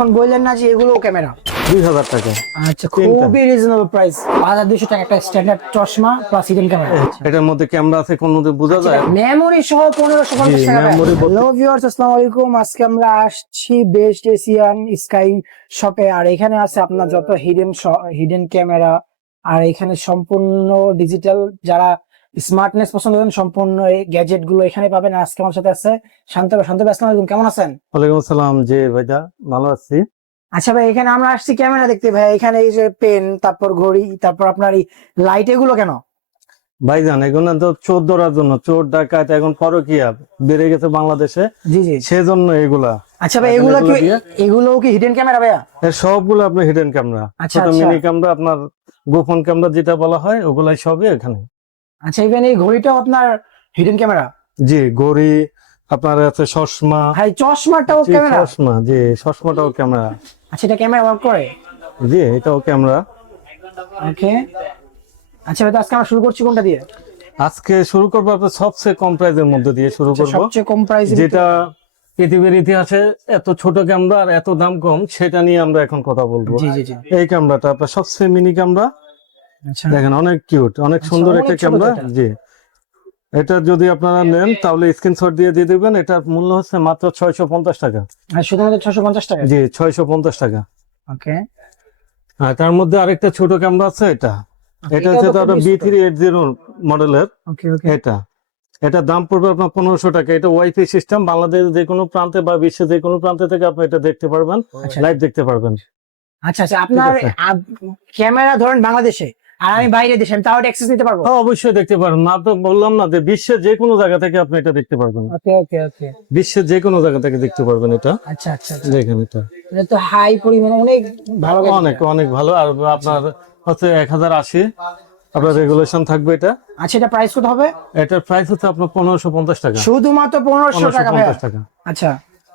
এখন বললেন না যে এগুলো ক্যামেরা। দুই হাজার টাকা। আচ্ছা খুবই রিজনেবল প্রাইস পাঁচ হাজার দুশো টাকা একটা স্ট্যান্ডার্ড চশমা প্লাস হিডেন ক্যামেরা এটার মধ্যে ক্যামেরা আছে কোন বোঝা যায়? মেমোরি সহ পনেরোশো পঞ্চাশ জি, টাকা। memory হ্যালো ভিউয়ার্স আসসালামু আলাইকুম। আজকে আমরা আসছি বেস্ট এশিয়ান স্কাই শপে আর এখানে আছে আপনার যত হিডেন হিডেন ক্যামেরা আর এখানে সম্পূর্ণ ডিজিটাল যারা স্মার্টনেস পছন্দ করেন সম্পূর্ণ এই গ্যাজেটগুলো এখানে পাবেন। আজকে আমার সাথে আছে শান্ত ভাই। শান্ত ভাই, আসসালামু আলাইকুম। কেমন আছেন? ওয়ালাইকুম আসসালাম জি ভাইদা ভালো আছি। আচ্ছা ভাই এখানে আমরা আসছি ক্যামেরা দেখতে। ভাই এখানে এই যে পেন তারপর ঘড়ি তারপর আপনার এই লাইট এগুলো কেন? ভাইজান এগুলো তো চোর ধরার জন্য। চোর ডাকাত এখন পরকিয়া বেড়ে গেছে বাংলাদেশে। জি জি। সেজন্য এগুলা। আচ্ছা ভাই এখন এগুলো কি এগুলো কি হিডেন ক্যামেরা ভাইয়া? সবগুলো আপনি হিডেন ক্যামেরা আচ্ছা, আচ্ছা। মিনি ক্যামেরা আপনার গোপন ক্যামেরা যেটা বলা হয় ওগুলাই সবই এখানে। আচ্ছা ইভেন এই ঘড়িটাও আপনার হিডেন ক্যামেরা জি ঘড়ি আপনার আছে চশমা। ভাই চশমাটাও ক্যামেরা চশমা জি চশমাটাও ক্যামেরা আচ্ছা এটা ক্যামেরা ওয়ার্ক করে? জি এটাও ক্যামেরা ওকে। আচ্ছা ভাই আজকে আমরা শুরু করছি কোনটা দিয়ে? আজকে শুরু করব আপনার সবচেয়ে কম প্রাইজের মধ্যে দিয়ে শুরু আচ্ছা, করব। সবচেয়ে কম প্রাইসে যেটা পৃথিবীর ইতিহাসে এত ছোট ক্যামেরা আর এত দাম কম সেটা নিয়ে আমরা এখন কথা বলব। জি জি জি। এই ক্যামেরাটা আপনার সবচেয়ে মিনি ক্যামেরা দেখেন অনেক কিউট অনেক সুন্দর একটা ক্যামেরা। জি। এটা যদি আপনারা নেন তাহলে স্ক্রিনশট দিয়ে দিয়ে দিবেন। এটার মূল্য হচ্ছে মাত্র ছয়শো পঞ্চাশ টাকা। আর শুধুমাত্র ছশো পঞ্চাশ টাকা? জি ছয়শো পঞ্চাশ টাকা। ওকে আর তার মধ্যে আরেকটা ছোট ক্যামেরা আছে এটা। এটা হচ্ছে তার খুবই বি ছোট। থ্রি এইট জিরো মডেলের ওকে ওকে এটা। এটা দাম পড়বে আপনার পনেরোশো টাকা। এটা ওয়াইফাই সিস্টেম বাংলাদেশের যে কোনো প্রান্তে বা বিশ্বের যে কোনো প্রান্তে থেকে আপনি এটা দেখতে পারবেন আচ্ছা। লাইভ দেখতে পারবেন। আচ্ছা আচ্ছা। আপনার ক্যামেরা ধরেন বাংলাদেশে। আর আমি বাইরে দেশে আমি তাও অ্যাক্সেস নিতে পারব? হ্যাঁ অবশ্যই দেখতে পারবেন। না তো বললাম না যে বিশ্বের যে কোনো জায়গা থেকে আপনি এটা দেখতে পারবেন। ওকে ওকে ওকে বিশ্বের যে কোনো জায়গা থেকে দেখতে পারবেন এটা। আচ্ছা আচ্ছা আচ্ছা। দেখেন এটা। এটা তো হাই পরিমাণে অনেক ভালো অনেক অনেক ভালো। আর আপনার হচ্ছে এক হাজার আশি। আপনার রেগুলেশন থাকবে এটা। আচ্ছা এটা প্রাইস কত হবে? এটার প্রাইস হচ্ছে আপনার পনেরোশো পঞ্চাশ টাকা। শুধুমাত্র পনেরোশো পনেরোশো টাকা ভাইয়া। পঞ্চাশ টাকা। আচ্ছা।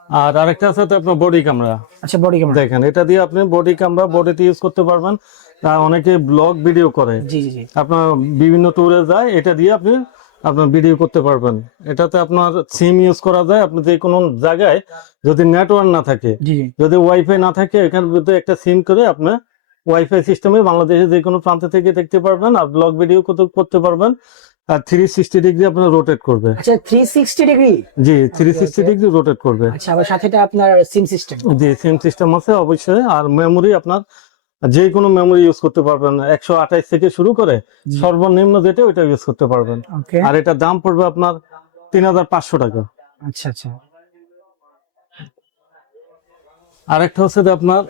আর আরেকটা আছে আপনার বডি ক্যামেরা আচ্ছা বডি ক্যামেরা দেখেন এটা দিয়ে আপনি বডি ক্যামেরা বডিতে ইউজ করতে পারবেন। তা অনেকে ব্লগ ভিডিও করে। জি জি জি। আপনার বিভিন্ন ট্যুরে যায় এটা দিয়ে আপনি আপনার ভিডিও করতে পারবেন। এটাতে আপনার সিম ইউজ করা যায় আপনি যে কোনো জায়গায় যদি নেটওয়ার্ক না থাকে যদি ওয়াইফাই না থাকে এখানে একটা সিম করে আপনি ওয়াইফাই সিস্টেমে বাংলাদেশে যে কোনো প্রান্ত থেকে দেখতে পারবেন আর ব্লগ ভিডিও করতে পারবেন। আর থ্রি সিক্সটি ডিগ্রি আপনার রোটেট করবে। আচ্ছা থ্রি সিক্সটি ডিগ্রি জি থ্রি সিক্সটি ডিগ্রি রোটেট করবে। আচ্ছা আবার সাথে আপনার সিম সিস্টেম জি সিম সিস্টেম আছে অবশ্যই আর মেমোরি আপনার যে কোনো মেমোরি ইউজ করতে পারবেন একশো আঠাইশ থেকে শুরু করে সর্বনিম্ন যেটা ওইটা ইউজ করতে পারবেন। আর এটা দাম পড়বে আপনার তিন হাজার পাঁচশো টাকা। আচ্ছা আচ্ছা। আরেকটা হচ্ছে যে আপনার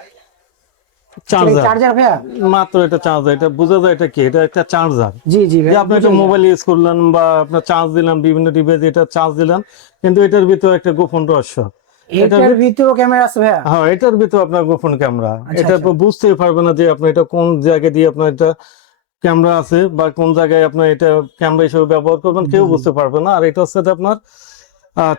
চার্জার মাত্র এটা চার্জার এটা বোঝা যায় এটা কি? এটা একটা চার্জার জি জি আপনি একটা মোবাইল ইউজ করলেন বা আপনার চার্জ দিলেন বিভিন্ন ডিভাইস এটা চার্জ দিলেন কিন্তু এটার ভিতরে একটা গোপন রহস্য। এটার ভিতরেও ক্যামেরা আছে ভাইয়া? হ্যাঁ এটার ভিতরে আপনার গোপন ক্যামেরা আচ্ছা, এটা বুঝতে বুঝতেই পারবে না যে আপনার এটা কোন জায়গা দিয়ে আপনার এটা ক্যামেরা আছে বা কোন জায়গায় আপনার এটা ক্যামেরা হিসেবে ব্যবহার করবেন কেউ বুঝতে পারবে না। আর এটা হচ্ছে আপনার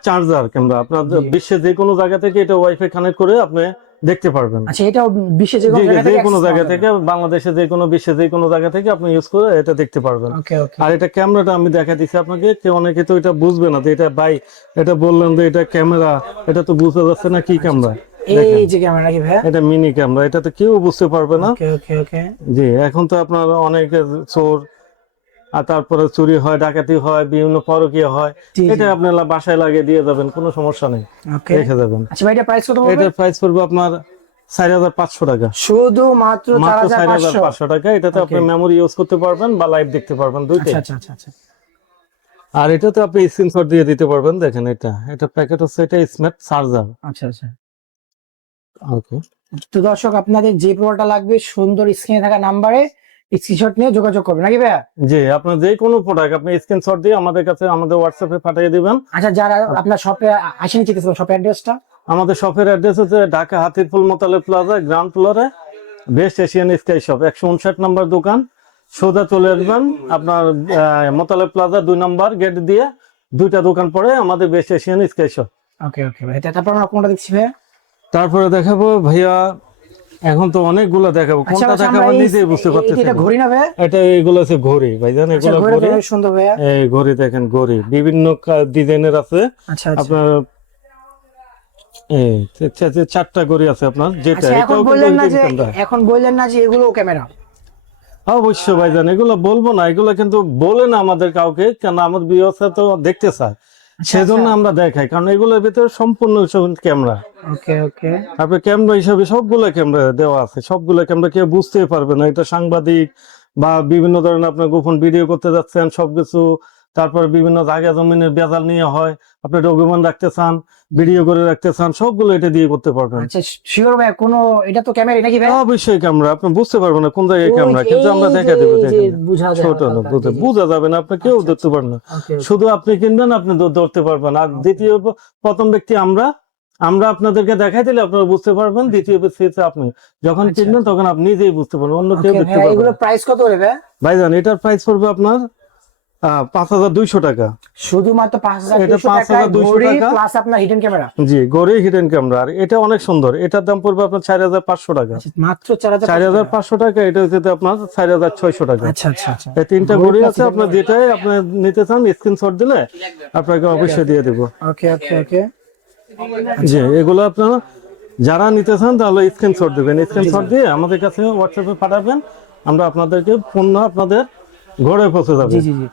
চার্জার ক্যামেরা আপনার বিশ্বের যে কোনো জায়গা থেকে এটা ওয়াইফাই কানেক্ট করে আপনি দেখতে পারবেন। আচ্ছা এটাও বিশ্বে যে কোনো জায়গা যে থেকে কোনো জায়গা থেকে বাংলাদেশে যে কোনো বিশ্বে যে কোনো জায়গা থেকে আপনি ইউজ করে এটা দেখতে পারবেন। ওকে ওকে আর এটা ক্যামেরাটা আমি দেখা দিচ্ছি আপনাকে কেউ অনেকে তো এটা বুঝবে না যে এটা ভাই এটা বললেন যে এটা ক্যামেরা এটা তো বুঝতে যাচ্ছে না কি ক্যামেরা। এই যে ক্যামেরা কি ভাইয়া? এটা মিনি ক্যামেরা এটা তো কেউ বুঝতে পারবে না। ওকে ওকে ওকে জি এখন তো আপনার অনেক চোর আর তারপরে চুরি হয় ডাকাতি হয় বিভিন্ন পরকীয় হয়। এটা আপনার বাসায় লাগিয়ে দিয়ে যাবেন কোনো সমস্যা নেই। রেখে যাবেন। আচ্ছা ভাই এটা প্রাইস কত হবে এটার প্রাইস পড়বে আপনার চার হাজার পাঁচশো টাকা। শুধু মাত্র মাত্র চার হাজার পাঁচশো? পাঁচশো টাকা এটাতে আপনি মেমোরি ইউজ করতে পারবেন বা লাইভ দেখতে পারবেন দুইটাই। আচ্ছা আচ্ছা আচ্ছা আর এটাতে আপনি স্ক্রিনশট দিয়ে দিতে পারবেন দেখেন এটা। এটা প্যাকেট হচ্ছে এটা স্মার্ট চার্জার আচ্ছা আচ্ছা। ওকে তো দর্শক আপনাদের যে প্রোডাক্টটা লাগবে সুন্দর স্ক্রিনে থাকা নাম্বারে স্ক্রিনশট নিয়ে যোগাযোগ করবেন নাকি ভাইয়া? জি আপনার যে কোনো প্রোডাক্ট আপনি স্ক্রিনশট দিয়ে আমাদের কাছে আমাদের হোয়াটসঅ্যাপে পাঠিয়ে দিবেন। আচ্ছা যারা আপনার শপে আসেনি চিকিৎসা শপের অ্যাড্রেসটা আমাদের শপের অ্যাড্রেস হচ্ছে ঢাকা হাতিরপুল মোতালে প্লাজা গ্রাউন্ড ফ্লোরে বেস্ট এশিয়ান স্কাই শপ একশো উনষাট নম্বর দোকান। সোজা চলে আসবেন আপনার মোতালে প্লাজা দুই নম্বর গেট দিয়ে দুইটা দোকান পরে আমাদের best Asian sky shop okay okay ভাই তারপর আমরা কোনটা দেখছি ভাইয়া? তারপরে দেখাবো ভাইয়া এখন তো অনেকগুলো দেখাবো। আচ্ছা কোনটা আচ্ছা, দেখাবো নিজেই বুঝতে পারতেছি এটা ঘড়ি না ভাইয়া? এটা এগুলো হচ্ছে ঘড়ি ভাইজান আচ্ছা এগুলো ঘড়ি? ঘড়ি সুন্দর ভাইয়া। এই ঘড়ি দেখেন ঘড়ি। বিভিন্ন ডিজাইনের আছে। আপনার এই চারটা করে আছে আপনার যেটা এখন বললেন না যে এখন বললেন না যে এগুলো ক্যামেরা। অবশ্যই ভাইজান এগুলো বলব না এগুলো কিন্তু বলে না আমাদের কাউকে কেন আমাদের বিয়সা তো দেখতে চায়। সেজন্য আমরা দেখাই কারণ এগুলোর ভিতরে সম্পূর্ণ ক্যামেরা। ওকে ওকে। আপনার ক্যামেরা হিসাবে সবগুলো ক্যামেরা দেওয়া আছে সবগুলো ক্যামেরা কেউ বুঝতেই পারবে না। এটা সাংবাদিক বা বিভিন্ন ধরনের আপনার গোপন ভিডিও করতে যাচ্ছেন সবকিছু তারপর বিভিন্ন জায়গা জমিনের বেজাল নিয়ে হয় আপনি ডকুমেন্ট রাখতে চান ভিডিও করে রাখতে চান সবগুলো এটা দিয়ে করতে পারবেন। আচ্ছা শিওর ভাই কোনো এটা তো ক্যামেরা নাকি ভাই? অবশ্যই ক্যামেরা আপনি বুঝতে পারবেন না কোন জায়গায় ক্যামেরা কিন্তু আমরা দেখা দেবো ছোট না বুঝতে। বোঝা যাবে না আপনি কেউ আচ্ছা, ধরতে পারবেন না। okay. শুধু আপনি কিনবেন আপনি ধরতে পারবেন। আর দ্বিতীয় প্রথম ব্যক্তি আমরা আমরা আপনাদেরকে দেখাই দিলে আপনারা বুঝতে পারবেন দ্বিতীয় ব্যক্তি আপনি। যখন আচ্ছা। কিনবেন তখন আপনি নিজেই বুঝতে পারবেন অন্য কেউ দেখতে ভাই, পারবেন এগুলো প্রাইস কত ভাই ভাইজান এটার প্রাইস পড়বে আপনার পাঁচ হাজার দুইশো টাকা। শুধুমাত্র পাঁচ হাজার 5,200 টাকা। প্লাস আপনার হিডেন ক্যামেরা জি গড়ে হিডেন ক্যামেরা আর এটা অনেক সুন্দর। এটার দাম পড়বে আপনার চার হাজার পাঁচশো টাকা। মাত্র চার হাজার পাঁচশো টাকা। এটা হচ্ছে আপনার চার হাজার ছয়শো টাকা। আচ্ছা আচ্ছা আচ্ছা। এই তিনটা আছে hidden আপনার যেটাই আপনি নিতে চান স্ক্রিনশট দিলে আপনাকে অবশ্যই দিয়ে দেবো। ওকে ওকে ওকে জি এগুলো আপনারা যারা নিতে চান তাহলে স্ক্রিনশট দিবেন। স্ক্রিনশট দিয়ে আমাদের কাছে হোয়াটসঅ্যাপে পাঠাবেন। আমরা আপনাদেরকে পণ্য আপনাদের ঘরে পৌঁছে যাবে। জি জি জি।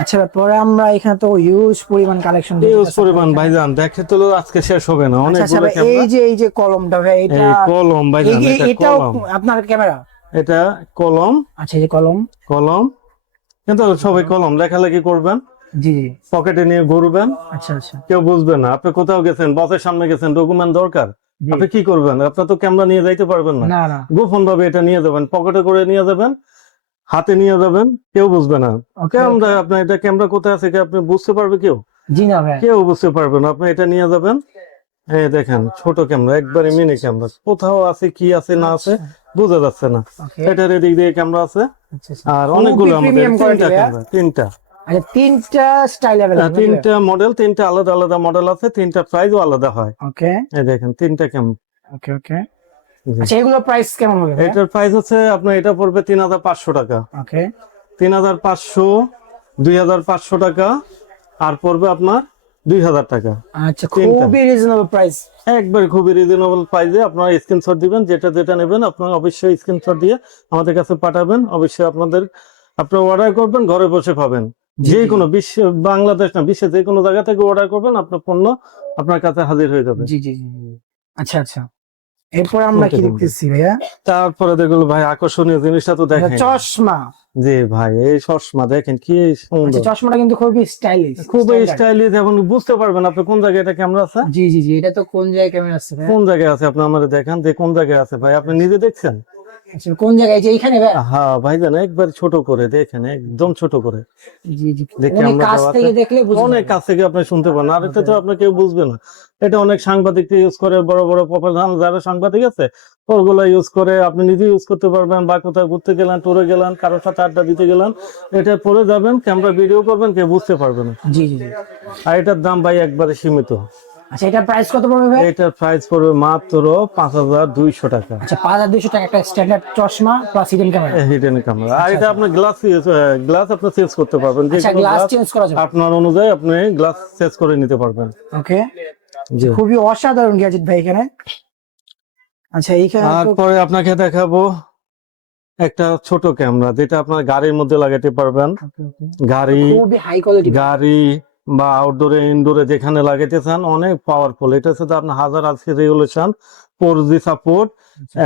আচ্ছা পরে আমরা এখানে তো ইউজ পরিমাণ কালেকশন ইউজ পরিমাণ ভাইজান দেখে তো আজকে শেষ হবে না। আচ্ছা অনেকগুলো ভাই, এই যে এই যে কলমটা ভাই এটা কলম ভাইজান এটা আপনার ক্যামেরা এটা কলম। আচ্ছা এই কলম। কলম। কিন্তু সবাই কলম লেখালেখি করবেন। জি জি। পকেটে নিয়ে ঘুরবেন। আচ্ছা আচ্ছা। কেউ বুঝবে না। আপনি কোথাও গেছেন বসের সামনে গেছেন ডকুমেন্ট দরকার। আপনি কি করবেন? আপনার তো ক্যামেরা নিয়ে যাইতে পারবেন না। গোপন ভাবে এটা নিয়ে যাবেন পকেটে করে নিয়ে যাবেন। হাতে নিয়ে যাবেন কেউ বুঝবে না। ক্যামেরা আপনার এটা ক্যামেরা কোথায় আছে আপনি বুঝতে পারবে কেউ? জি না ভাই। কেউ বুঝতে পারবে না আপনি এটা নিয়ে যাবেন। হ্যাঁ দেখেন ছোট ক্যামেরা একবারে মিনি ক্যামেরা কোথাও আছে কি আছে না আছে আচ্ছা। বোঝা যাচ্ছে না। এটার এদিক দিয়ে ক্যামেরা আছে। আচ্ছা, আচ্ছা। আর অনেকগুলো আমাদের তিনটা ক্যামেরা তিনটা। তিনটা স্টাইল হ্যাঁ, তিনটা মডেল তিনটা আলাদা আলাদা মডেল আছে তিনটা প্রাইসও আলাদা হয়। ওকে এই দেখেন তিনটা ক্যামেরা ওকে ওকে আচ্ছা এগুলোর প্রাইস কেমন হবে এটার প্রাইস হচ্ছে আপনার এটা পড়বে তিন হাজার পাঁচশো টাকা। ওকে তিন হাজার পাঁচশো দুই হাজার পাঁচশো টাকা আর পড়বে আপনার দুই হাজার টাকা। আচ্ছা খুবই রিজনেবল প্রাইস একবার খুবই রিজনেবল প্রাইসে আপনারা স্ক্রিনশট দিবেন যেটা যেটা নেবেন আপনারা অবশ্যই স্ক্রিনশট দিয়ে আমাদের কাছে পাঠাবেন। অবশ্যই আপনাদের আপনারা অর্ডার করবেন ঘরে বসে পাবেন। যে কোনো বিশ্ব বাংলাদেশ না বিশ্বের যে কোনো জায়গা থেকে অর্ডার করবেন আপনার পণ্য আপনার কাছে হাজির হয়ে যাবে। জি জি। আচ্ছা আচ্ছা। এরপর আমরা কি দেখতেছি ভাইয়া? তারপরে দেখল ভাই আকর্ষণীয় জিনিসটা তো দেখেন। চশমা। জি ভাই এই চশমা দেখেন কি আচ্ছা সুন্দর চশমাটা কিন্তু খুবই স্টাইলিশ খুবই স্টাইলিশ এবং বুঝতে পারবেন আপনি কোন জায়গায় এটা ক্যামেরা আছে? জি জি জি এটা তো কোন জায়গায় ক্যামেরা আছে ভাই কোন জায়গায় আছে? আপনি আমাদের দেখান যে কোন জায়গায় আছে ভাই? আপনি নিজে দেখছেন? আচ্ছা কোন জায়গায়? যে এইখানে ভাই? হ্যাঁ ভাইজান একবার ছোট করে দেখেন একদম ছোট করে। অনেক কাছ থেকে দেখলে অনেক কাছ থেকে আপনি শুনতে পারেন আর এটা তো আপনি কেউ বুঝবে না। এটা অনেক সাংবাদিক ইউজ করে বড় বড় প্রফেশনাল যারা সাংবাদিক আছে ওগুলো ইউজ করে আপনি নিজে ইউজ করতে পারবেন বা কোথাও ঘুরতে গেলেন টুরে গেলেন কারোর সাথে আড্ডা দিতে গেলেন এটা পরে যাবেন ক্যামেরা ভিডিও করবেন কেউ বুঝতে পারবে না। জি জি। আর এটার দাম ভাই একবারে সীমিত। আচ্ছা এটা প্রাইস কত পড়বে এটার প্রাইস পড়বে মাত্র পাঁচ হাজার দুইশো টাকা। আচ্ছা পাঁচ হাজার দুইশো টাকা একটা স্ট্যান্ডার্ড চশমা plus hidden camera hidden camera আর এটা আপনার গ্লাস গ্লাস আপনি চেঞ্জ করতে পারবেন। যে আচ্ছা গ্লাস চেঞ্জ করা যাবে। আপনার অনুযায়ী আপনি গ্লাস চেঞ্জ করে নিতে পারবেন। ওকে খুবই অসাধারণ গ্যাজেট ভাই এখানে। আচ্ছা এইখানে তারপরে আপনাকে দেখাবো একটা ছোট ক্যামেরা যেটা আপনার গাড়ির মধ্যে লাগাতে পারবেন. গাড়ি খুবই হাই কোয়ালিটি গাড়ি বা আউটডোরে ইনডোরে যেখানে লাগাইতে চান, অনেক পাওয়ারফুল এটা হচ্ছে আপনার হাজার আজকে রেগুলেশন ফোর জি সাপোর্ট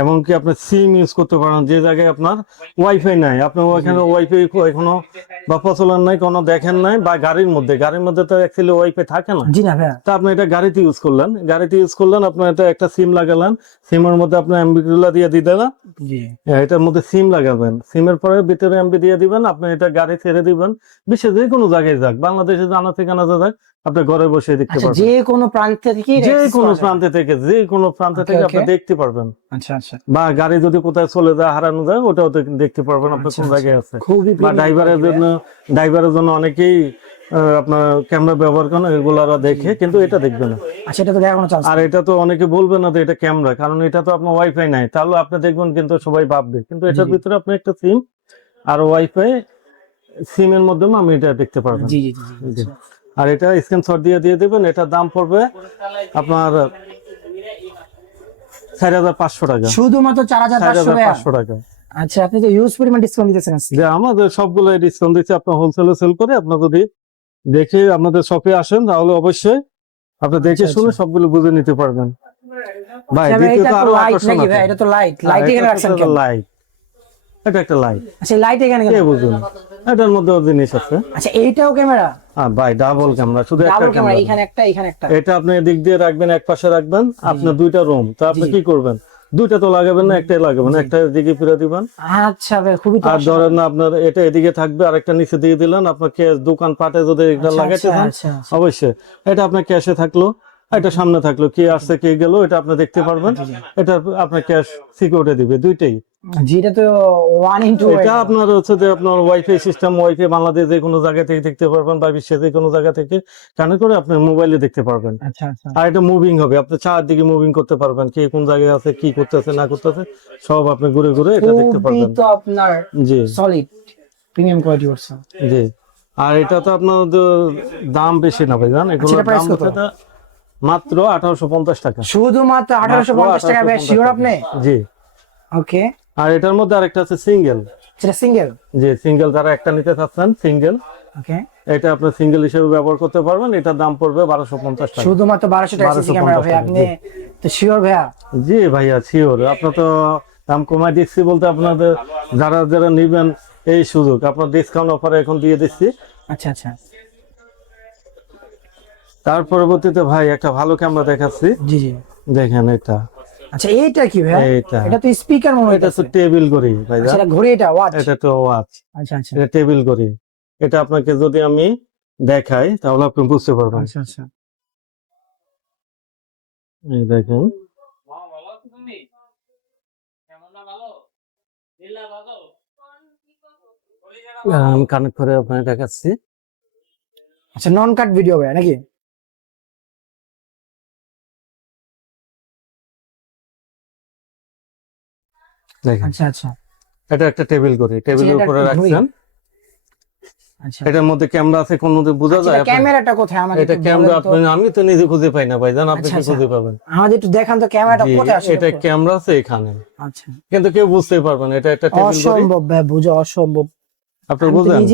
এমনকি আপনি সিম ইউজ করতে পারেন যে জায়গায় আপনার ওয়াইফাই নাই। আপনি ওইখানে ওয়াইফাই এখনও বা প্রচলন নাই কোনো দেখেন নাই বা গাড়ির মধ্যে গাড়ির মধ্যে তো অ্যাকচুয়ালি ওয়াইফাই থাকে না। জি না ভাইয়া। তা আপনি এটা গাড়িতে ইউজ করলেন গাড়িতে ইউজ করলেন আপনার এটা একটা সিম লাগালেন সিমের মধ্যে আপনি এমবিগুলা দিয়ে দিয়ে দিলেন। জি। হ্যাঁ, এটার মধ্যে সিম লাগাবেন। সিমের পরে ভিতরে এমবি দিয়ে দিবেন আপনি এটা গাড়ি ছেড়ে দিবেন। বিশ্বের যে কোনো জায়গায় যাক বাংলাদেশে জানা ঠিকানা যাক আপনি ঘরে বসে দেখতে আচ্ছা পারবেন। যে কোনো প্রান্ত থেকে যে কোনো প্রান্ত থেকে যে কোনো প্রান্ত থেকে আপনি দেখতে পারবেন। আচ্ছা আচ্ছা। বা গাড়ি যদি কোথায় চলে যায় হারানো যায় ওটাও দেখতে পারবেন আপনি আচ্ছা, কোন আচ্ছা। জায়গায় আছে। বা ড্রাইভারের জন্য ড্রাইভারের জন্য অনেকেই আপনার ক্যামেরা ব্যবহার করেন এগুলো দেখে কিন্তু এটা দেখবে না। আচ্ছা এটা তো দেখানো চান্স আর এটা তো অনেকে বলবে না যে এটা ক্যামেরা কারণ এটা তো আপনার ওয়াইফাই নাই। তাহলে আপনি দেখবেন কিন্তু সবাই ভাববে। কিন্তু এটার ভিতরে আপনি একটা সিম আর ওয়াইফাই সিমের মাধ্যমে আমি এটা দেখতে জি জি জি জি। আর এটা স্ক্রিনশট দিয়ে দিয়ে দেবেন এটার দাম পড়বে আপনার চার হাজার পাঁচশো টাকা। শুধুমাত্র চার হাজার পাঁচশো টাকা। আচ্ছা আপনি তো ইউজ পরিমাণ ডিসকাউন্ট দিতেছেন যে আমাদের সবগুলো ডিসকাউন্ট দিচ্ছে আপনার হোলসেলে সেল করে আপনার যদি দেখে আপনাদের শপে আসেন তাহলে অবশ্যই আপনি দেখে আচ্ছা, শুনে আচ্ছা। সবগুলো বুঝে নিতে পারবেন। ভাই আচ্ছা, দ্বিতীয়ত আরও লাইট আকর্ষণ এটা তো লাইট হ্যাঁ, লাইট এখানে রাখছেন কেন? লাইট এটা একটা লাইট আচ্ছা লাইট এখানে কেন? কে বুঝুন এটার মধ্যেও জিনিস আছে। আচ্ছা এইটাও ক্যামেরা? হ্যাঁ ভাই ডাবল ক্যামেরা শুধু একটা ক্যামেরা এখানে একটা এখানে একটা। এটা আপনি এদিক দিয়ে রাখবেন এক পাশে রাখবেন আপনার দুইটা রুম তো আপনি কি করবেন? দুইটা তো লাগাবেন না একটাই লাগাবেন। একটা এদিকে ফিরে দিবেন। আচ্ছা ভাই খুবই আর ধরেন না আপনার এটা এদিকে থাকবে আর একটা নিচে দিয়ে দিলেন আপনার ক্যাশ দোকান পাটে যদি এটা আচ্ছা, লাগাইতে আচ্ছা, চান আচ্ছা। অবশ্যই। এটা আপনার ক্যাশে থাকল এটা সামনে থাকল কে আসছে কে গেল এটা আপনি দেখতে পারবেন। এটা আপনার ক্যাশ সিকিউরিটি দিবে দুইটাই। যেটা তো ওয়ান ইন্টু এটা আপনার হচ্ছে যে আপনার ওয়াইফাই সিস্টেম ওয়াইফাই বাংলাদেশ যে কোনো জায়গা থেকে দেখতে পারবেন বা বিশ্বের যে কোনো জায়গা থেকে কানে করে আপনি মোবাইলে দেখতে পারবেন। আচ্ছা আচ্ছা। আর এটা মুভিং হবে আপনি চারদিকে মুভিং করতে পারবেন কে কোন জায়গায় আছে কি করতেছে না করতেছে সব আপনি ঘুরে ঘুরে এটা দেখতে পারবেন। তো আপনার জি। সলিড প্রিমিয়াম কোয়ালিটি করছে জি। আর এটা তো আপনার দাম বেশি না ভাই জান এগুলো আচ্ছা, দাম কত? মাত্র আঠারোশো পঞ্চাশ টাকা। শুধুমাত্র আঠারোশো পঞ্চাশ টাকা ভাই 1850 আপনি? জি। ওকে আর এটার মধ্যে আরেকটা আছে সিঙ্গেল। সেটা সিঙ্গেল? যে সিঙ্গেল যারা একটা নিতে চাচ্ছেন সিঙ্গেল। ওকে। এটা আপনি সিঙ্গেল হিসেবে ব্যবহার করতে পারবেন এটার দাম পড়বে বারোশো পঞ্চাশ টাকা। শুধুমাত্র বারোশো টাকা সিসি 1250 ক্যামেরা ভাই আপনি তো শিওর ভাইয়া? জি ভাইয়া শিওর আপনার তো দাম কমাই দিচ্ছি বলতে আপনাদের যারা যারা নিবেন এই সুযোগ আপনার ডিসকাউন্ট অফার এখন দিয়ে দিচ্ছি। আচ্ছা আচ্ছা। তার পরবর্তীতে ভাই একটা ভালো ক্যামেরা দেখাচ্ছি। জি জি। দেখেন এটা। আচ্ছা এইটা কি ভাই? এইটা। এটা তো স্পিকার মনে এটা তো টেবিল করি ভাই আচ্ছা এটা ঘড়ি এটা ওয়াচ এটা তো ওয়াচ আচ্ছা আচ্ছা। এটা টেবিল করি এটা আপনাকে যদি আমি দেখাই তাহলে আপনি বুঝতে পারবেন। আচ্ছা আচ্ছা। এই দেখেন। আমি কানেক্ট করে আপনাকে দেখাচ্ছি। আচ্ছা নন কাট ভিডিও ভাই নাকি? দেখেন। আচ্ছা আচ্ছা। এটা একটা টেবিল করি টেবিলের উপরে রাখছেন। আচ্ছা। এটার মধ্যে ক্যামেরা আছে কোন বোঝা যায়? ক্যামেরাটা কোথায়? আমাকে এটা ক্যামেরা আপনি আমি তো নিজে খুঁজে পাই না ভাইজান আপনি আচ্ছা, কি আচ্ছা। খুঁজে পাবেন? আমাদের একটু দেখান তো ক্যামেরাটা কোথায় এটা ক্যামেরা আছে এখানে। আচ্ছা। কিন্তু কেউ বুঝতে পারবে না এটা একটা টেবিল অসম্ভব ভাই বুঝা অসম্ভব। আপনি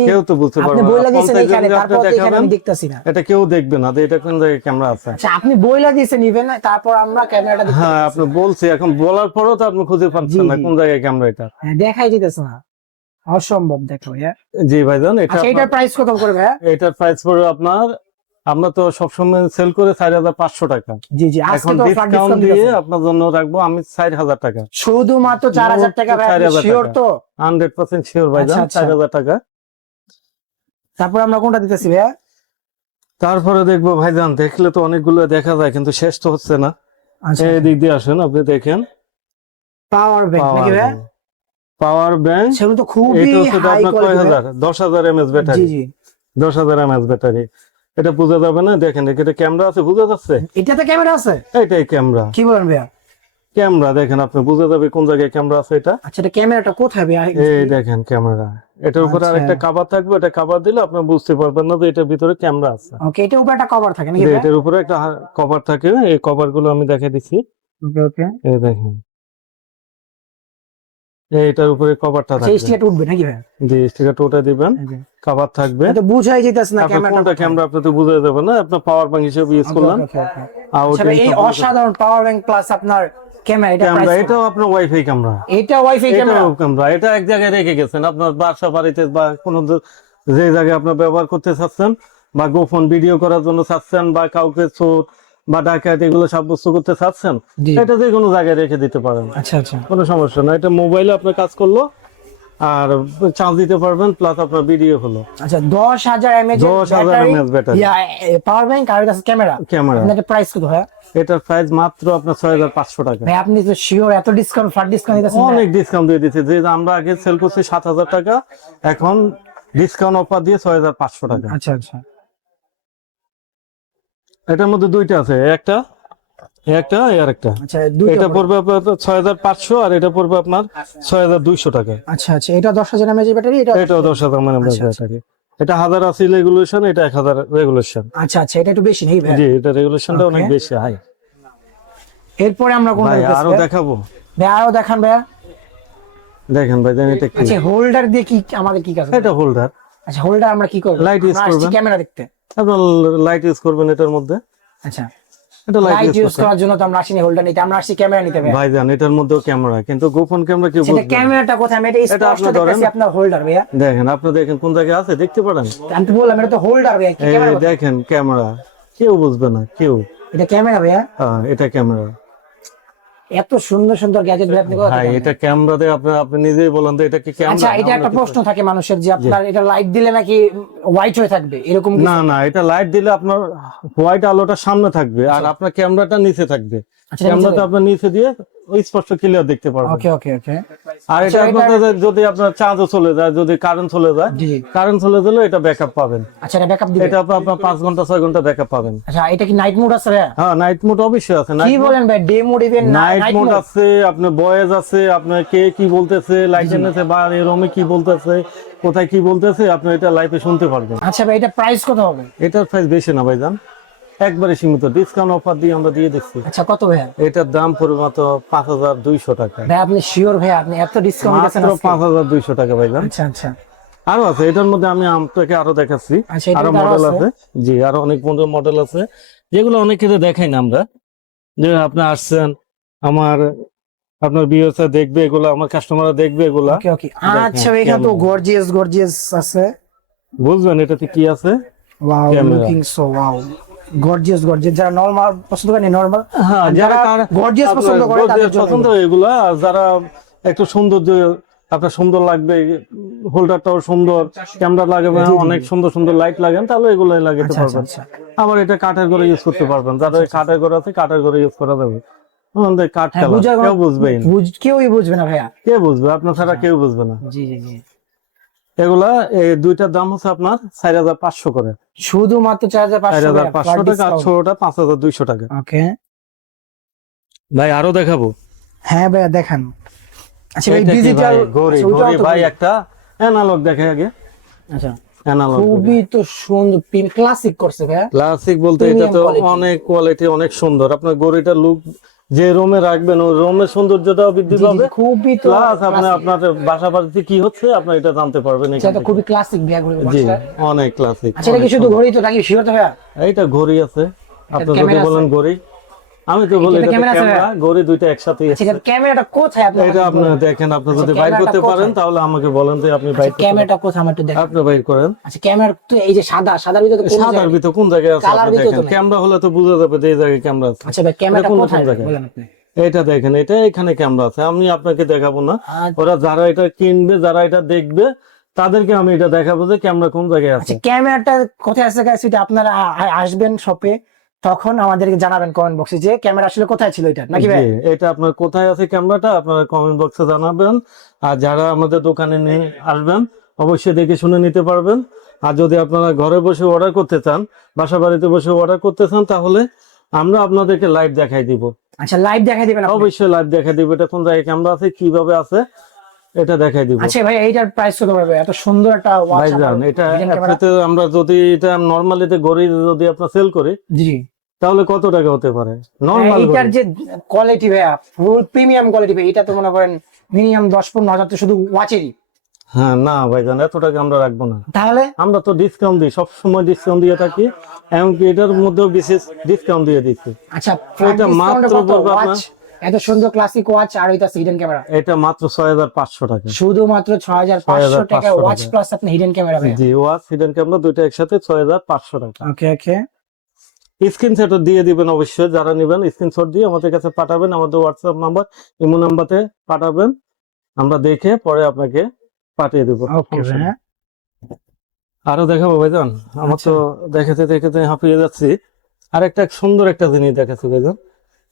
কেউ তো পারবে না। বইলা দিয়েছেন এখানে তারপর এখানে আমি দেখতাছি না। এটা কেউ দেখবে না এটা কোন জায়গায় ক্যামেরা আছে? আচ্ছা আপনি বইলা দিয়েছেন ইভেন তারপর আমরা ক্যামেরাটা দেখতে হ্যাঁ আপনি বলছি এখন বলার পরেও তো আপনি খুঁজে পাচ্ছেন না কোন জায়গায় ক্যামেরা এটা। হ্যাঁ, দেখাই যেতেছে না। অসম্ভব দেখো ভাইয়া জি ভাইজান এটা আচ্ছা এটার প্রাইস কত করে ভাইয়া এটার প্রাইস পড়বে আপনার আমরা তো সবসময় সেল করে চার হাজার পাঁচশো টাকা। জি জি এখন ডিসকাউন্ট দিয়ে আপনার জন্য রাখব আমি চার হাজার টাকা। শুধুমাত্র চার হাজার টাকা চার হাজার শিওর। তো? হান্ড্রেড পার্সেন্ট শিওর আচ্ছা, আচ্ছা। চার হাজার টাকা। তারপর আমরা কোনটা দিতেছি ভাইয়া? তারপরে দেখব ভাইজান দেখলে তো অনেকগুলো দেখা যায় কিন্তু শেষ তো হচ্ছে না। আচ্ছা এই দিক দিয়ে আসেন আপনি দেখেন। পাওয়ার ব্যাংক নাকি ভাইয়া? পাওয়ার ব্যাংক সেগুলো তো খুবই হাই কোয়ালিটি হাজার? দশ হাজার এমএস ব্যাটারি জি দশ হাজার এমএস ব্যাটারি এটা বোঝা যাবে না দেখেন এটা ক্যামেরা আছে বোঝা যাচ্ছে? এটাতে ক্যামেরা আছে? এইটাই ক্যামেরা কি বলেন ভাইয়া? ক্যামেরা দেখেন আপনি বোঝা যাবে কোন জায়গায় ক্যামেরা আছে এটা? আচ্ছা এটা ক্যামেরাটা কোথায় ভাইয়া? এই দেখেন ক্যামেরা এটার উপরে আচ্ছা। আরেকটা কাভার থাকবে এটা কভার দিলে আপনি বুঝতে পারবেন না যে এটার ভিতরে ক্যামেরা আছে। ওকে এটা উপরে একটা কভার থাকে নাকি এটার উপরে একটা কভার থাকে এই কভারগুলো আমি দেখে দিচ্ছি। ওকে ওকে এই দেখেন। এটার উপরে কভারটা আচ্ছা থাকবে। স্টিকার উঠবে নাকি ভাইয়া জি স্টিকারটা ওটা দিবেন কভার থাকবে। এটা বুঝাই না আপনি ক্যামেরাটা কোনটা ক্যামেরা আপনি তো বুঝে যাবেন না আপনার পাওয়ার ব্যাংক হিসেবে ইউজ করলেন। আউট আচ্ছা। এই অসাধারণ পাওয়ার ব্যাংক প্লাস আপনার ক্যামেরা এটা ক্যামেরা এটাও আপনার ওয়াইফাই ক্যামেরা এটা ওয়াইফাই ক্যামেরা ক্যামেরা এটা এক জায়গায় রেখে গেছেন। আপনার বাসা বাড়িতে বা কোনো যে জায়গায় আপনার ব্যবহার করতে চাচ্ছেন বা গোপন ভিডিও করার জন্য চাচ্ছেন বা কাউকে চোর বা ডাকাত এগুলো সাব্যস্ত করতে চাচ্ছেন এটা যে কোনো জায়গায় রেখে দিতে পারেন। আচ্ছা আচ্ছা। কোনো সমস্যা না এটা মোবাইলে আপনার কাজ করল আর চার্জ দিতে পারবেন প্লাস আপনার ভিডিও হলো। আচ্ছা দশ হাজার M H 10,000 mAh battery. Power bank আর এটা ক্যামেরা ক্যামেরা আপনাকে প্রাইস কত ভাই এটার প্রাইস মাত্র আপনার ছয় হাজার পাঁচশো টাকা। ভাই আপনি তো শিওর এত ডিসকাউন্ট ফ্ল্যাট ডিসকাউন্ট দিতেছেন অনেক ডিসকাউন্ট দিয়ে দিচ্ছে। যে আমরা আগে সেল করছি সাত হাজার টাকা এখন ডিসকাউন্ট অফার দিয়ে ছয় হাজার পাঁচশো টাকা। আচ্ছা আচ্ছা। এটার মধ্যে দুইটা আছে একটা একটা আর একটা আচ্ছা এটা পড়বে। আপনার ছয় হাজার পাঁচশো আর এটা পড়বে আপনার ছয় হাজার দুইশো টাকা। আচ্ছা আচ্ছা এটা দশ হাজার এমএচ ব্যাটারি এটা এটাও দশ হাজার মানে আচ্ছা, আচ্ছা। ব্যাটারি। এটা হাজার আশি রেগুলেশন এটা এক হাজার রেগুলেশন আচ্ছা আচ্ছা এটা একটু বেশি নেই ভাই? জি এটা রেগুলেশনটা অনেক বেশি হাই। এরপরে আমরা কোন আরও দেখাবো। ভাই আরও দেখান ভাইয়া। দেখেন ভাই দেখেন এটা কি। আচ্ছা হোল্ডার দিয়ে কি আমাদের কি কাজ এটা হোল্ডার আচ্ছা হোল্ডার আমরা কি করব? লাইট use করবেন। ক্যামেরা দেখতে। আপনার লাইট ইউজ করবেন এটার মধ্যে। আচ্ছা। এটা লাইট লাইট ইউজ ইউজ করার জন্য তো আমরা আসিনি হোল্ডার নিতে। আমরা আসছি ক্যামেরা নিতে ভাই ভাইজান এটার মধ্যেও ক্যামেরা কিন্তু গোপন ক্যামেরা কি সেটা বুঝবেন? ক্যামেরাটা কোথায়? আমি এটা স্পষ্ট। দেখতেছি আপনার হোল্ডার ভাইয়া। দেখেন আপনি দেখেন কোন জায়গায় আছে দেখতে পারেন। আমি তো বললাম এটা তো হোল্ডার ভাইয়া। কি ক্যামেরা দেখেন ক্যামেরা কেউ বুঝবে না কেউ। এটা ক্যামেরা ভাইয়া? হ্যাঁ, এটা ক্যামেরা এত সুন্দর সুন্দর গ্যাজেট আপনি ভাই এটা ক্যামেরা দিয়ে আপনি আপনি নিজেই বলেন তো এটা কি ক্যামেরা আচ্ছা এটা একটা প্রশ্ন থাকে মানুষের যে আপনার এটা লাইট দিলে নাকি হোয়াইট হয়ে থাকবে? এরকম? না না এটা লাইট দিলে আপনার হোয়াইট আলোটা সামনে থাকবে আর আপনার ক্যামেরাটা নিচে থাকবে। আচ্ছা ক্যামেরাটা আপনার নিচে দিয়ে ওই স্পষ্ট ক্লিয়ার দেখতে পারবেন ওকে ওকে ওকে। আর আচ্ছা, এটা আপনার যদি আপনার চার্জও চলে যায় যদি কারেন্ট চলে যায় কারেন্ট চলে গেলে এটা ব্যাকআপ পাবেন। আচ্ছা এটা ব্যাকআপ দিবে এটা আপনার আপনার পাঁচ ঘণ্টা ছয় ঘণ্টা ব্যাকআপ পাবেন। আচ্ছা এটা কি নাইট মোড আছে হ্যাঁ নাইট মোড অবশ্যই আছে। কি বলেন ভাই day mode even night mode আছে আপনার বয়েজ আছে আপনার কে কি বলতেছে লাইট এনেছে বা রুমে কি বলতেছে কোথায় কি বলতেছে আপনি এটা লাইভে শুনতে পারবেন। আচ্ছা ভাই এটা প্রাইস কত হবে? এটার প্রাইস বেশি না ভাইজান। একবারে সীমিত। ডিসকাউন্ট অফার দিয়ে আমরা দিয়ে দিচ্ছি। আচ্ছা কত ভাইয়া? এটার দাম পড়বে মাত্র পাঁচ হাজার দুইশো টাকা। ভাই আপনি শিওর ভাই আপনি এত ডিসকাউন্ট দিচ্ছেন মাত্র আজকে? পাঁচ হাজার দুইশো টাকা ভাইজান আচ্ছা আচ্ছা। আরও আছে এটার মধ্যে আমি আপনাকে আরও দেখাচ্ছি। আচ্ছা আরও মডেল আছে? জি আরও অনেক মডেল আছে। যেগুলো অনেক ক্ষেত্রে দেখাই না আমরা। যে আপনি আসছেন আমার আপনার বিয়েসা দেখবে এগুলো আমার কাস্টমাররা দেখবে এগুলা। ওকে ওকে আচ্ছা এখানে তো? গর্জিয়াস গর্জিয়াস আছে। বুঝবেন এটাতে কি আছে? Wow looking so wow gorgeous gorgeous যারা নরমাল পছন্দ করে নরমাল হ্যাঁ যারা gorgeous পছন্দ করে তাদের পছন্দ এগুলা যারা একটু সৌন্দর্য আপনার সুন্দর লাগবে হোল্ডারটাও সুন্দর ক্যামেরা লাগাবে অনেক সুন্দর সুন্দর লাইট লাগান তাহলে এগুলাই লাগাতে আচ্ছা আচ্ছা পারবেন। আচ্ছা আবার এটা কাঠের করে ইউজ করতে পারবেন। যাদের কাঠের ঘর আছে কাঠের করে ইউজ করা যাবে। আমাদের কাঠ হ্যাঁ, খেলা কেউ বুঝবেই কেউই বুঝবে না ভাইয়া। কে বুঝবে? আপনার ছাড়া কেউ বুঝবে না। জি জি জি। এগুলা এই দুইটার দাম হচ্ছে আপনার চার হাজার পাঁচশো করে। শুধুমাত্র চার হাজার চার পাঁচশো হাজার পাঁচশো টাকা আর ছোটটা পাঁচ হাজার দুইশো টাকা। ওকে ভাই আরও দেখাবো? হ্যাঁ ভাইয়া দেখান। আচ্ছা ভাই ডিজিটাল ভাই? ঘড়ি ঘড়ি ভাই একটা। অ্যানালগ দেখে আগে। আচ্ছা। অ্যানালগ খুবই তো সুন্দর ক্লাসিক করছে ভাইয়া। ক্লাসিক বলতে এটা তো অনেক কোয়ালিটি অনেক সুন্দর। আপনার গড়িটার লুক যে রোমে রাখবেন ওই রোমের সৌন্দর্যটাও বৃদ্ধি পাবে। খুবই তো প্লাস আপনি আপনার বাসা বাড়িতে কি হচ্ছে? আপনি এটা জানতে পারবেন এটা আচ্ছা তো খুবই ক্লাসিক ঘড়ি জি অনেক ক্লাসিক আচ্ছা এটা কি শুধু ঘড়ি তো নাকি শিওর তো ভাইয়া? এইটা ঘড়ি আছে। আপনি যদি বলেন ঘড়ি। আমি তো বলি এটাতে এটা ক্যামেরা আছে। দুইটা একসাথে আচ্ছা ক্যামেরাটা কোথায় আপনি এটা আপনি দেখেন আপনি আচ্ছা, যদি বাইর করতে পারেন তাহলে আমাকে বলেন যে আপনি বাইর ক্যামেরাটা কোথায়? আমার একটু দেখেন আপনি বাইর করেন। আচ্ছা ক্যামেরা তো এই যে সাদা সাদার ভিতরে কোন সাদার? ভিতর কোন জায়গায় আছে আপনি দেখেন? ক্যামেরা হলে তো বোঝা যাবে যে এই জায়গায় ক্যামেরা আছে। আচ্ছা ভাই ক্যামেরাটা কোথায়? বলেন আপনি। এটা দেখেন এটা এখানে ক্যামেরা আছে। আমি আপনাকে দেখাবো না। আচ্ছা, ওরা যারা এটা কিনবে যারা এটা দেখবে তাদেরকে আমি এটা দেখাবো যে ক্যামেরা কোন জায়গায় আছে। আচ্ছা ক্যামেরাটা কোথায় আছে এটা আপনারা আসবেন শপে তখন আমাদেরকে জানাবেন কমেন্ট বক্সে যে ক্যামেরা আসলে কোথায় ছিল এটা নাকি ভাই? এটা আপনার কোথায় আছে ক্যামেরাটা আপনারা কমেন্ট বক্সে জানাবেন। আর যারা আমাদের দোকানে নিয়ে আসবেন অবশ্যই দেখে শুনে নিতে পারবেন। আর যদি আপনারা ঘরে বসে অর্ডার করতে চান বাসা বাড়িতে বসে অর্ডার করতে চান তাহলে আমরা আপনাদেরকে লাইভ দেখাই দিব। আচ্ছা লাইভ দেখাই দিবেন অবশ্যই লাইভ দেখাই দিব এটা কোন জায়গায় ক্যামেরা আছে কীভাবে আছে এটা দেখাই দিব। আচ্ছা ভাই এইটার প্রাইস কত পড়বে? এত সুন্দর একটা ওয়াচ ভাইজান এটা এমনিতে আমরা যদি এটা নর্মালিতে গড়ি যদি আপনার সেল করি জি। তাহলে কত টাকা হতে পারে? নর্মাল এইটার যে কোয়ালিটি ভাইয়া ফুল প্রিমিয়াম কোয়ালিটি ভাই এটা তো মনে করেন মিনিমাম দশ পনেরো হাজার তো শুধু ওয়াচেরই হ্যাঁ না ভাইজান এত টাকা আমরা রাখব না। তাহলে? আমরা তো ডিসকাউন্ট দিই সবসময় ডিসকাউন্ট দিয়ে থাকি এমনকি এটার মধ্যেও বিশেষ ডিসকাউন্ট দিয়ে দিচ্ছি। আচ্ছা এটা মাত্র পড়বে এত সুন্দর ক্লাসিক ওয়াচ আর ওইটা হিডেন ক্যামেরা এটা মাত্র ছয় হাজার পাঁচশো টাকা। শুধুমাত্র ছয় হাজার পাঁচশো টাকা ওয়াচ প্লাস আপনি হিডেন ক্যামেরা জি ওয়াচ হিডেন ক্যামেরা দুইটা একসাথে ছয় হাজার পাঁচশো টাকা। ওকে ওকে স্ক্রিনশট দিয়ে দিবেন অবশ্যই যারা নেবেন স্ক্রিনশট দিয়ে আমাদের কাছে পাঠাবেন আমাদের হোয়াটসঅ্যাপ নাম্বার ইমো নাম্বারে পাঠাবেন। আমরা দেখে পরে আপনাকে পাঠিয়ে দেবো। আরও দেখাবো ভাইজান। আমার তো দেখাতে দেখাতে হাঁপিয়ে যাচ্ছি। আর একটা সুন্দর একটা জিনিস দেখাচ্ছি ভাইজান।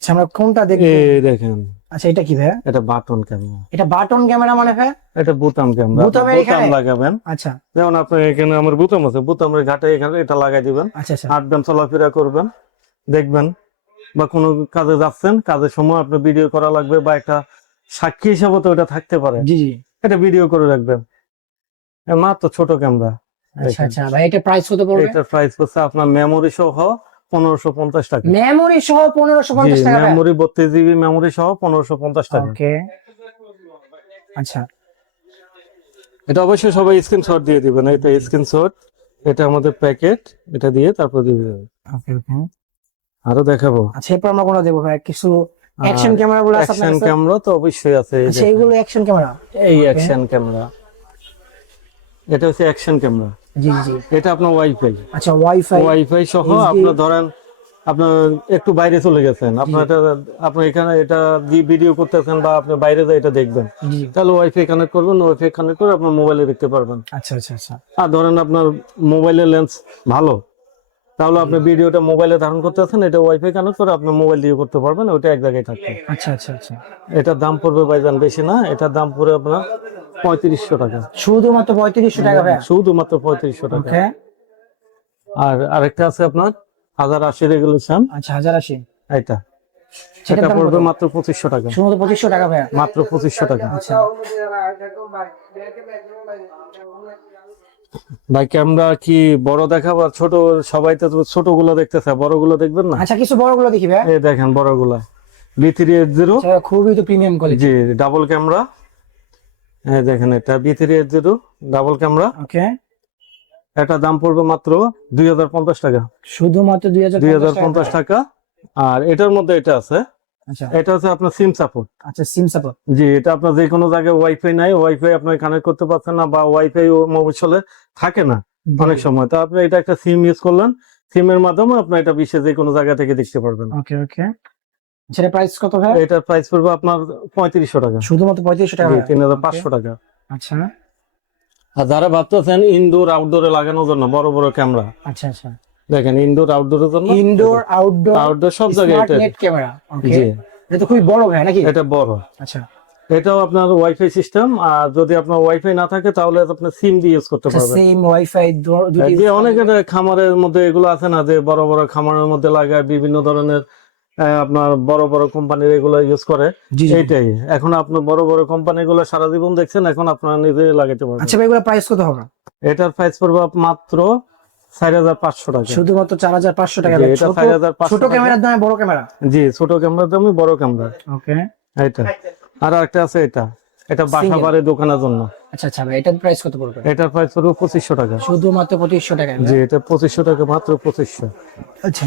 আচ্ছা আমরা কোনটা এই দেখেন। আচ্ছা এটা কি ভাই এটা বাটন ক্যামেরা। এটা বাটন ক্যামেরা মানে ভাই এটা বুতাম ক্যামেরা। বুতাম লাগাবেন। আচ্ছা। যেমন আপনি এখানে আমার বুতাম আছে বুতামের ঘাটে এখানে এটা লাগাই দিবেন। আচ্ছা আচ্ছা। হাঁটবেন চলাফেরা করবেন দেখবেন বা কোনো কাজে যাচ্ছেন কাজের সময় আপনি ভিডিও করা লাগবে বা একটা সাক্ষী হিসাবে তো এটা থাকতে পারে। জি জি। এটা ভিডিও করে রাখবেন। মাত্র ছোট ক্যামেরা। আচ্ছা আচ্ছা ভাই এটা প্রাইস কত পড়বে? এটার প্রাইস হচ্ছে আপনার মেমোরি সহ পনেরোশো পঞ্চাশ টাকা। মেমোরি সহ পনেরোশো পঞ্চাশ টাকা। মেমোরি বত্রিশ জিবি মেমোরি সহ পনেরোশো পঞ্চাশ টাকা। ওকে আচ্ছা। এটা অবশ্যই সবাই স্ক্রিনশট দিয়ে দিবেন। এটা স্ক্রিনশট এটা আমাদের প্যাকেট এটা দিয়ে তারপর দিয়ে দিবেন। ওকে ওকে আরও দেখাবো। আচ্ছা এরপর আমরা কোনো দেবো ভাই। কিছু অ্যাকশন ক্যামেরা গুলো আছে অ্যাকশন ক্যামেরা তো অবশ্যই আছে। এই আচ্ছা যে। এইগুলো অ্যাকশন ক্যামেরা এই অ্যাকশন ক্যামেরা এটা হচ্ছে অ্যাকশন ক্যামেরা জি জি এটা আপনার ওয়াইফাই আচ্ছা ওয়াইফাই ওয়াইফাই সহ আপনার ধরেন আপনার একটু বাইরে চলে গেছেন। আপনার এটা আপনি এখানে এটা দিয়ে ভিডিও করতেছেন বা আপনি বাইরে যা এটা দেখবেন। তাহলে ওয়াইফাই কানেক্ট করবেন ওয়াইফাই কানেক্ট করে আপনার মোবাইলে দেখতে পারবেন। আচ্ছা আচ্ছা আচ্ছা। আর ধরেন আপনার মোবাইলের লেন্স ভালো। তাহলে আপনি ভিডিওটা মোবাইলে ধারণ করতেছেন এটা ওয়াইফাই কানেক্ট করে আপনি মোবাইল দিয়ে করতে পারবেন ওটা এক জায়গায় থাকবে। আচ্ছা আচ্ছা আচ্ছা। এটার দাম পড়বে ভাইজান বেশি না এটার দাম পড়বে আপনার পঁয়ত্রিশশো টাকা। শুধুমাত্র পঁয়ত্রিশশো টাকা ভাই শুধুমাত্র পঁয়ত্রিশশো টাকা। আর আরেকটা আছে আপনার হাজার আশি রেগুলেশন আচ্ছা হাজার আশি। এটা সেটা পড়বে মাত্র পঁচিশশো টাকা। শুধুমাত্র পঁচিশশো টাকা ভাই মাত্র পঁচিশশো টাকা। আচ্ছা। ভাই ক্যামেরা কি বড় দেখাবো ছোট সবাই তো ছোটগুলো দেখতেছে বড়গুলো দেখবেন না? আচ্ছা কিছু বড়গুলো দেখি ভাই। এই দেখেন বড়গুলা বি থ্রি এইট জিরো আচ্ছা, খুবই তো প্রিমিয়াম কোয়ালিটি জি ডাবল ক্যামেরা এই দেখেন এটা B three eight zero double camera okay. এটা দাম পড়বে মাত্র দুই হাজার পঞ্চাশ টাকা। শুধুমাত্র দুই হাজার পঞ্চাশ টাকা। আর এটার মধ্যে এটা আছে এটা হচ্ছে আপনার সিম সাপোর্ট আচ্ছা সিম সাপোর্ট জি এটা আপনার যে কোনো জায়গায় ওয়াইফাই নাই ওয়াইফাই আপনি কানেক্ট করতে পারছেন না বা ওয়াইফাই মোবাইল থাকে না অনেক সময়। তো আপনি এটা একটা সিম ইউজ করলেন। সিমের মাধ্যমে আপনি এটা বিশ্বের যে কোনো জায়গা থেকে দেখতে পারবেন। ওকে ওকে। সেটা প্রাইস কত ভাই? এটার প্রাইস পড়বে আপনার পঁয়ত্রিশশো টাকা। শুধুমাত্র পঁয়ত্রিশশো টাকা? তিন হাজার পাঁচশো টাকা। আচ্ছা। আর যারা ভাবতেছেন ইনডোর আউটডোরে লাগানোর জন্য বড় বড় ক্যামেরা আচ্ছা আচ্ছা। দেখেন ইনডোর আউটডোরের জন্য? ইনডোর আউটডোর আউটডোর সব জায়গায় এটা নেট ক্যামেরা ওকে এটা তো খুবই বড় ভাই নাকি? এটা বড়। আচ্ছা। এটাও আপনার ওয়াইফাই সিস্টেম আর যদি আপনার ওয়াইফাই না থাকে তাহলে আপনি সিম দিয়ে ইউজ করতে আচ্ছা পারবেন। সেম ওয়াইফাই দুটি যে অনেকের খামারের মধ্যে এগুলো আছে না যে বড় বড় খামারের মধ্যে লাগায় বিভিন্ন ধরনের আপনার বড় বড় কোম্পানির এগুলো ইউজ করে। এইটাই। এখন আপনার বড় বড় কোম্পানি গুলো সারা জীবন দেখছেন এখন আপনারা নিজে লাগাইতে পারবেন। আচ্ছা ভাই এগুলো প্রাইস কত হবে? এটার প্রাইস পড়বে মাত্র চার হাজার পাঁচশো টাকা। শুধুমাত্র চার হাজার পাঁচশো টাকা। জি, ভাই। এটা ছোট 4500 ছোট টাকা। ক্যামেরার দামে বড় ক্যামেরা? জি ছোট ক্যামেরার দামই বড় ক্যামেরা। ওকে। এটা আর একটা আছে এটা। এটা বাসা Single। দোকানের জন্য। আচ্ছা আচ্ছা ভাই এটার প্রাইস কত পড়বে? এটার প্রাইস পড়বে পঁচিশশো টাকা। শুধুমাত্র পঁচিশশো টাকা জি এটা পঁচিশশো টাকা মাত্র পঁচিশশো। আচ্ছা।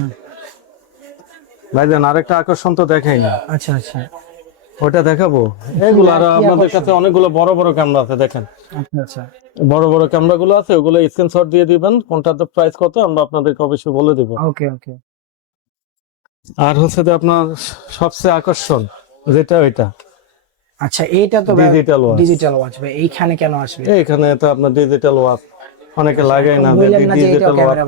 ভাইজান আরেকটা আকর্ষণ তো দেখাই না। আচ্ছা আচ্ছা। ওটা দেখাবো? এগুলো আর আমাদের কাছে অনেকগুলো বড় বড় ক্যামেরা আছে দেখেন। আচ্ছা আচ্ছা। বড় বড় ক্যামেরা গুলো আছে ওগুলো স্ক্রিনশট দিয়ে দিবেন কোনটার প্রাইস কত আমরা আপনাদেরকে অবশ্যই বলে দিব। ওকে ওকে। আর হচ্ছে যে আপনার সবচেয়ে আকর্ষণ যেটা ওইটা। আচ্ছা এইটা তো ডিজিটাল ওয়াচ ডিজিটাল ওয়াচ ভাই এইখানে কেন আসবে? এখানে তো আপনার ডিজিটাল ওয়াচ অনেকে লাগাই না বললেন না ডিজিটাল ওয়াচ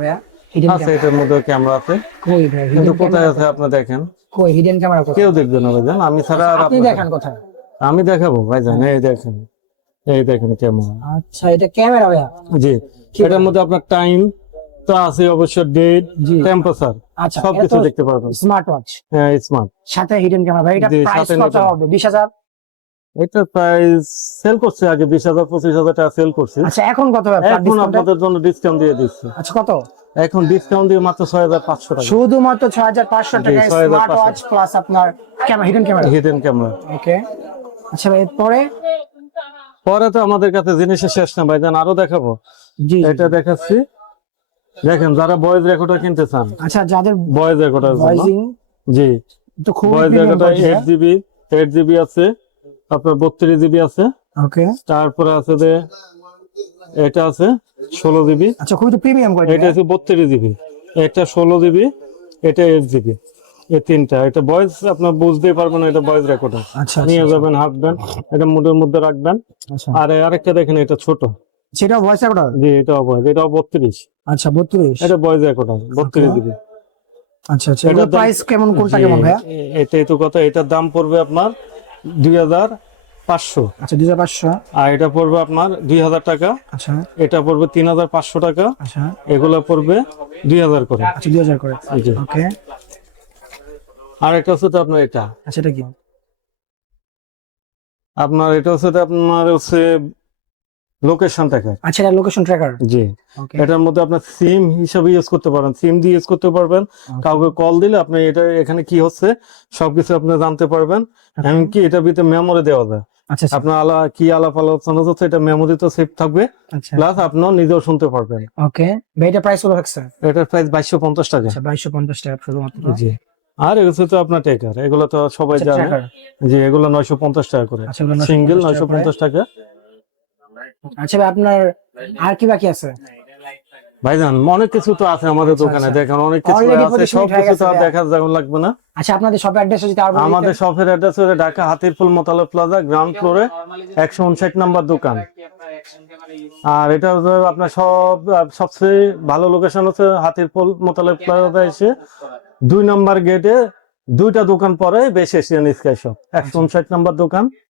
আছে এটার মধ্যে ক্যামেরা আছে। কই ভাই কিন্তু কোথায় আছে আপনি দেখেন। কই হিডেন ক্যামেরা কোথায়? কেউ দেখবে না ভাইজান আমি ছাড়া আর আপনি দেখান কোথায়? আমি দেখাবো ভাইজান এই দেখেন এই দেখেন ক্যামেরা আচ্ছা এটা ক্যামেরা ভাইয়া? জি এটার মধ্যে আপনার টাইম তো আছে অবশ্য ডেট টেম্পারেচার আচ্ছা সবকিছু দেখতে পারবেন। স্মার্ট ওয়াচ হ্যাঁ স্মার্ট সাথে হিডেন ক্যামেরা ভাই এটা প্রাইস কত হবে? বিশ হাজার? এটা প্রাইস সেল করছে আগে বিশ হাজার পঁচিশ হাজার টাকা সেল করছে। আচ্ছা এখন কত এখন আপনাদের জন্য ডিসকাউন্ট দিয়ে দিচ্ছে। আচ্ছা কত? এখন ডিসকাউন্ট দিয়ে মাত্র ছয় হাজার পাঁচশো টাকা। শুধুমাত্র ছয় হাজার পাঁচশো জি, টাকায় 6500 স্মার্ট ওয়াচ প্লাস আপনার camera hidden camera hidden camera okay আচ্ছা ভাই এরপরে? পরে তো আমাদের কাছে জিনিসের শেষ না ভাইজান আরও দেখাবো। জি এটা দেখাচ্ছি। দেখেন যারা বয়েজ রেকর্ডার কিনতে চান আচ্ছা যাদের বয়েজ রেকর্ডার ভয়েসিং জি। তো খুব voice recorder eight GB eight GB আছে আপনার বত্রিশ জিবি আছে। ওকে তারপরে আছে যে এটা আছে ষোলো জিবি। আচ্ছা খুবই তো প্রিমিয়াম কোয়ালিটি এটা আছে বত্রিশ জিবি। এটা ষোলো জিবি এটা এইট জিবি। এই তিনটা। এটা ভয়েস আপনার বুঝতেই পারবেন এটা ভয়েস রেকর্ডার আচ্ছা নিয়ে যাবেন হাঁটবেন এটা মুডের মধ্যে রাখবেন। আচ্ছা। আর আরেকটা দেখেন এটা ছোট। সেটা ভয়েস রেকর্ডার জি এটা ভয়েস এটা বত্রিশ। আচ্ছা বত্রিশ। এটা ভয়েস রেকর্ডার বত্রিশ জিবি। আচ্ছা আচ্ছা। এটার প্রাইস কেমন কোনটা কেমন ভাইয়া? এটাই তো কথা এটার দাম পড়বে আপনার দুই হাজার পাঁচশো। আচ্ছা দুই পাঁচশো। আর এটা পড়বে আপনার দুই হাজার টাকা। আচ্ছা। এটা পড়বে তিন হাজার পাঁচশো টাকা। আচ্ছা। এগুলো পড়বে দুই হাজার করে। আচ্ছা দুই হাজার করে। ওকে। আর একটা হচ্ছে আপনার এটা। আচ্ছা এটা কি? আপনার এটা হচ্ছে আপনার হচ্ছে লোকেশন ট্র্যাকার আচ্ছা এটা লোকেশন ট্র্যাকার জি। এটার মধ্যে আপনার সিম হিসাবে ইউজ করতে পারেন। সিম দিয়ে ইউজ করতে পারবেন। কাউকে কল দিলে আপনি এটা এখানে কি হচ্ছে সবকিছু আপনি জানতে পারবেন। এমনকি এটা ভিতরে মেমোরি দেওয়া যায় আচ্ছা আচ্ছা, আপনার আলা কি আলাপ আলোচনা হচ্ছে এটা মেমোরি তো সেভ থাকবে। আচ্ছা। প্লাস আপনার নিজেও শুনতে পারবেন। ওকে। ভাই এটা প্রাইস কত রাখছে এটার প্রাইস বাইশশো পঞ্চাশ টাকা। আচ্ছা বাইশশো পঞ্চাশ টাকা শুধুমাত্র জি। আর এগুলো তো আপনার টেকার এগুলো তো সবাই আচ্ছা, জানে। যে এগুলো নয়শো পঞ্চাশ টাকা করে। সিঙ্গেল 950 সিঙ্গেল টাকা। আচ্ছা ভাই আপনার আর কি বাকি আছে? ভাইজান অনেক কিছু তো আছে আমাদের আচ্ছা, দোকানে আচ্ছা। দেখেন অনেক কিছু আছে সব কিছু তো দেখা যেমন লাগবে না। আচ্ছা আপনাদের শপ অ্যাড্রেস যদি আমাদের শপের address Dhaka Hatirpul Motaleb plaza ground ফ্লোরে একশো উনষাট নাম্বার দোকান। আর এটা হচ্ছে আপনার সব সবচেয়ে ভালো লোকেশন হচ্ছে হাতিরপুল মোতালে প্লাজা এসে দুই নাম্বার গেটে দুইটা দোকান পরে বেশ এশিয়ান স্কাই শপ একশো উনষাট নাম্বার দোকান।